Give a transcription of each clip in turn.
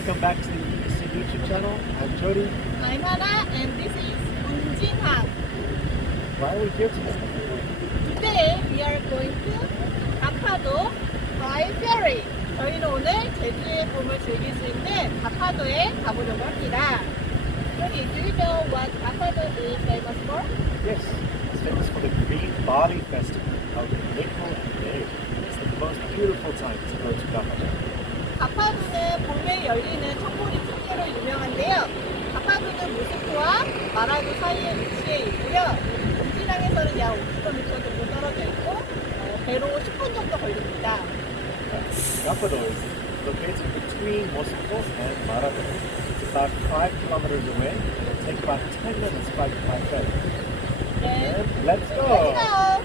Welcome back to the EC YouTube channel. I'm Jody. I'm Hana and this is Unjinhan. Why are we here today? Today we are going to Gapado by ferry. 저희는 오늘 제주의 봄을 즐길 수 있는 가파도에 가보려고 합니다. Jody, do you know what Gapado is famous for? Yes, it's famous for the Green Barley Festival held in April and May. It's the most beautiful time to go to Gapado. 가파도는 봄에 열리는 청보리축제로 유명한데요. 가파도는 모스크와 마라도 사이에 위치해 있고요. 운진항에서는 약 5km 정도 떨어져 있고 배로 10분 정도 걸립니다. Gapado is located between Moscow and Marado. It's about 5 kilometers away. It'll take about 10 minutes by ferry. 네, Let's go! let's go!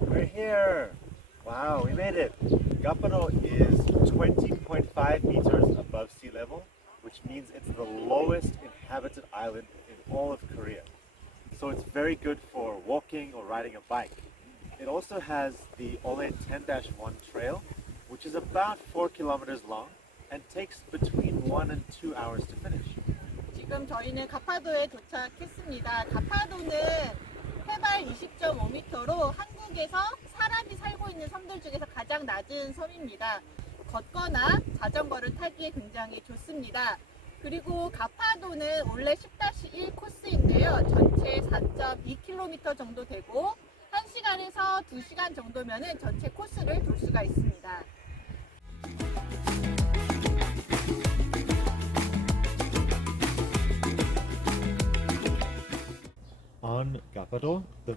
We're here! Wow, we made it! Gapado is 20.5 meters above sea level, which means it's the lowest inhabited island in all of Korea. So it's very good for walking or riding a bike. It also has the Ole 10-1 trail, which is about 4 kilometers long and takes between 1 and 2 hours to finish. 지금 저희는 가파도에 도착했습니다. 가파도는 해발 20.5m로 한국에서 사람이 살고 있는 섬들 중에서 가장 낮은 섬입니다. 걷거나 자전거를 타기에 굉장히 좋습니다. 그리고 가파도는 원래 10-1 코스인데요. 전체 4.2km 정도 되고 1시간에서 2시간 정도면 전체 코스를 돌 수가 있습니다. On Gapado, the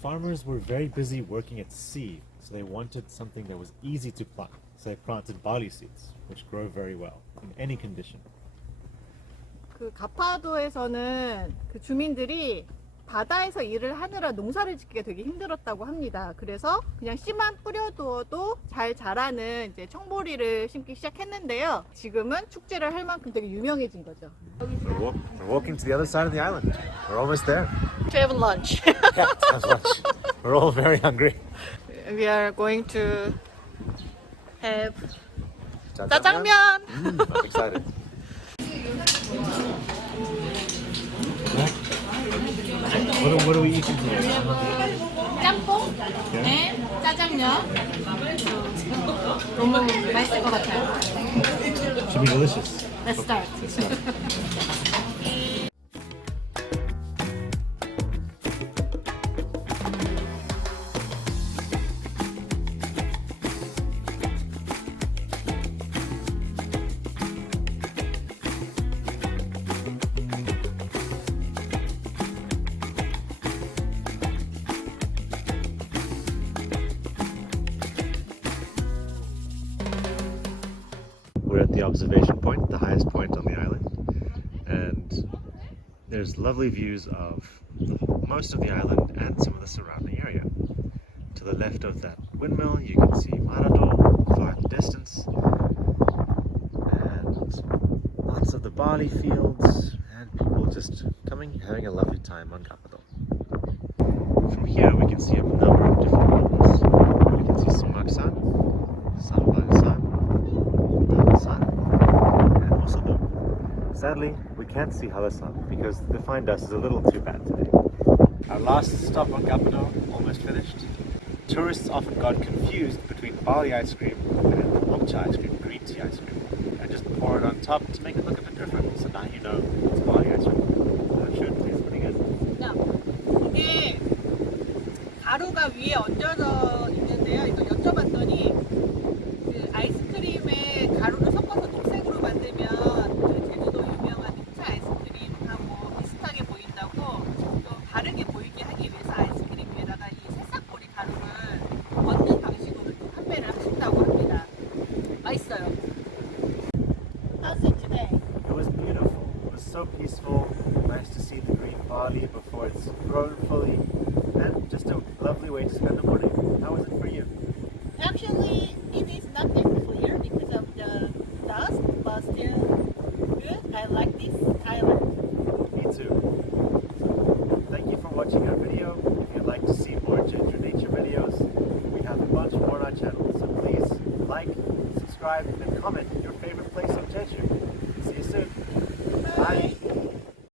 farmers were very busy working at sea, so they wanted something that was easy to plant. So they planted barley seeds, which grow very well in any condition. 그 가파도에서는 그 주민들이 바다에서 일을 하느라 농사를 짓기가 되게 힘들었다고 합니다. 그래서 그냥 씨만 뿌려두어도 잘 자라는 이제 청보리를 심기 시작했는데요. 지금은 축제를 할 만큼 되게 유명해진 거죠. We're walking to the other side of the island. We're almost there. To have lunch. Yeah, sounds lunch. We're all very hungry. We are going to have 짜장면. I'm excited. What are we eating today? 짬뽕 네, 짜장면. 너무 맛있을 것 같아요. Should be delicious. Let's start. We're at the observation point, the highest point on the island, and there's lovely views of most of the island and some of the surrounding area. To the left of that windmill you can see Marado far in the distance, and lots of the barley fields and people just coming, having a lovely time on Gapado. From here we can see a number of different mountains. We can see Sumaksan, Sanbangsan, and also the sadly we can't see Halasan because the fine dust is a little too bad today. Our last stop on Gapado almost finished. Tourists often got confused between barley ice cream and mokcha ice cream, green tea ice cream, and just pour it on top to make it look a bit different. So now you know it's barley ice cream. It should taste pretty good. 이게 가루가 위에 얹어져 있는데요. 이거 여쭤봤더니 그 아이스크림에 가루를 섞어서 녹색으로 만들면 그 제주도 유명한 녹차 아이스크림하고 비슷하게 보인다고 좀 다르게 보이게 하기 위해서 아이스크림 위에다가 이 새싹보리 가루를 얹는 방식으로 또 판매를 하신다고 합니다. 맛있어요. How's it today? It was beautiful. It was so peaceful. Nice to see the green barley before it's grown fully, and just a lovely way to spend the morning. How was it for you? Actually, it is not subscribe, and comment.